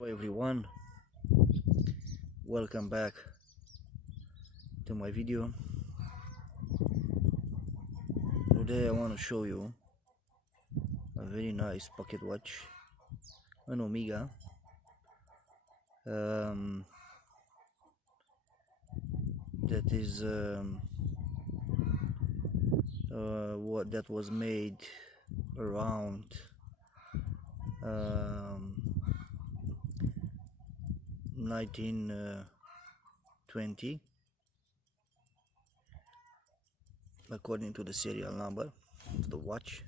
Hello everyone, welcome back to my video. Today I want to show you a very nice pocket watch, an Omega. That is what that was made around 1920 according to the serial number of the watch.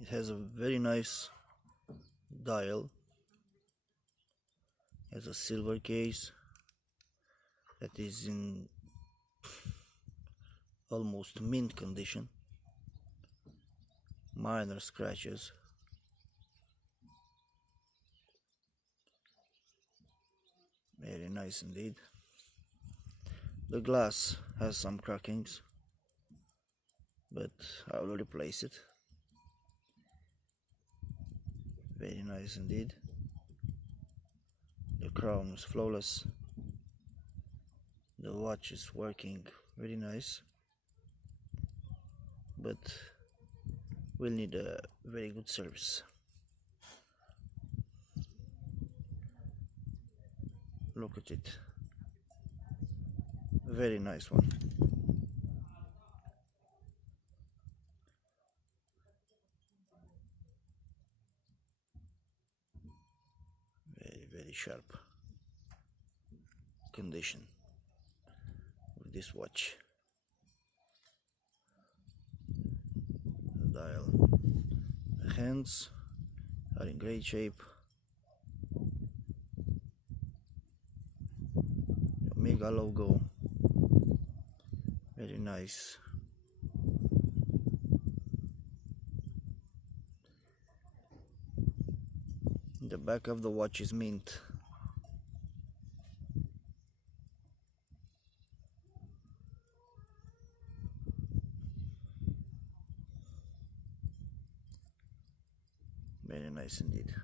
It has a very nice dial, has a silver case that is in almost mint condition, minor scratches. Very nice indeed. The glass has some crackings, but I will replace it. Very nice indeed. The crown is flawless. The watch is working very nice, but will need a very good service. Look at it. Very nice one. Very sharp condition of this watch. The dial, the hands are in great shape. The Omega logo, very nice. The back of the watch is mint. Very nice indeed.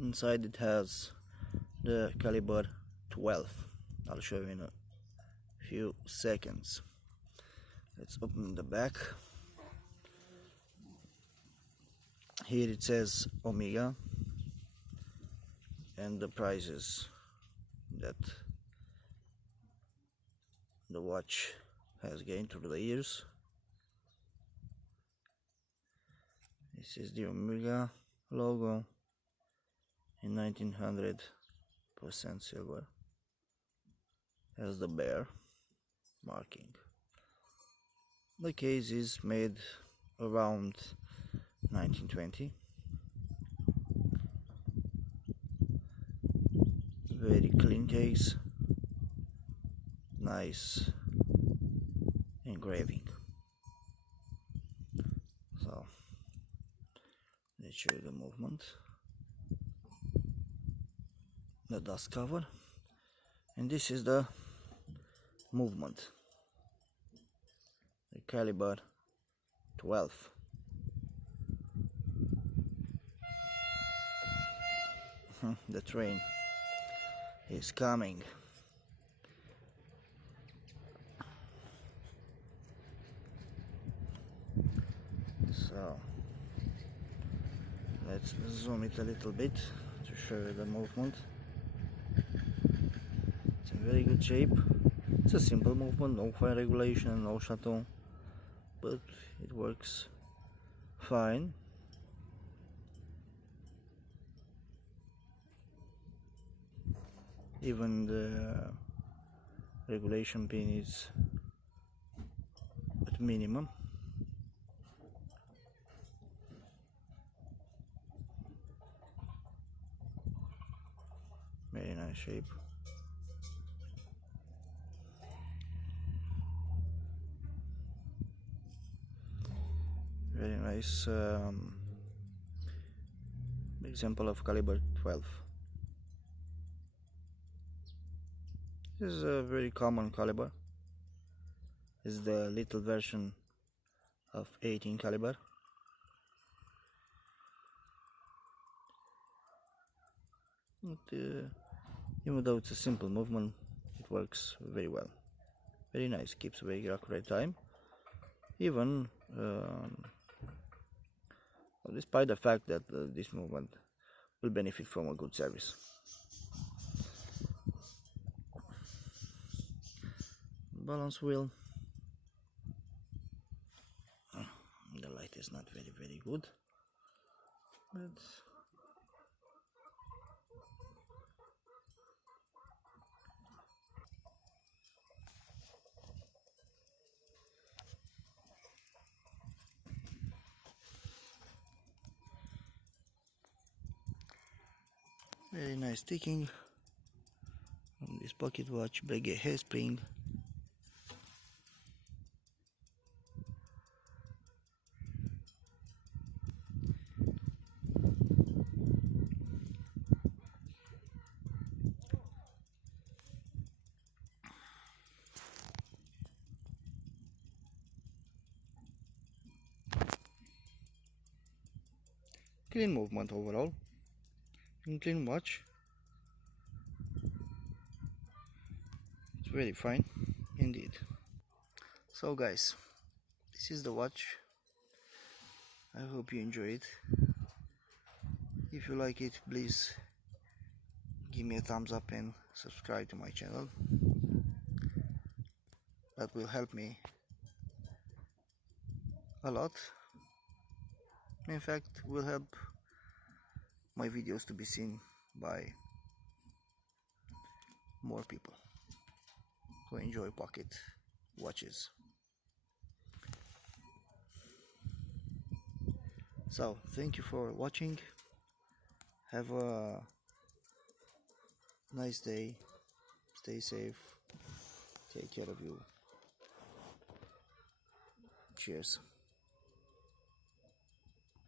Inside it has the caliber 12. I'll show you in a few seconds. Let's open the back. Here it says Omega and the prices that the watch has gained through the years. This is the Omega logo in 1900% silver, has the bear marking. The case is made around 1920. Very clean case, nice engraving. So let's show you the movement, the dust cover, and this is the movement, the caliber 12. The train is coming. So let's zoom it a little bit to show you the movement. It's in very good shape. It's a simple movement, no fine regulation, no chaton, but it works fine. Even the regulation pin is at minimum. Very nice shape. Very nice example of caliber 12. This is a very common caliber. is the little version of 18 caliber. Even though it's a simple movement, it works very well. Very nice, keeps very accurate time. Even despite the fact that this movement will benefit from a good service. Balance wheel. The light is not very good, but very nice ticking on this pocket watch. Breguet hairspring. Clean movement overall, and clean watch. It's very fine indeed. So guys, this is the watch. I hope you enjoy it. If you like it, please give me a thumbs up and subscribe to my channel. That will help me a lot. In fact, will help my videos to be seen by more people who enjoy pocket watches. So thank you for watching. Have a nice day. Stay safe. Take care of you. Cheers.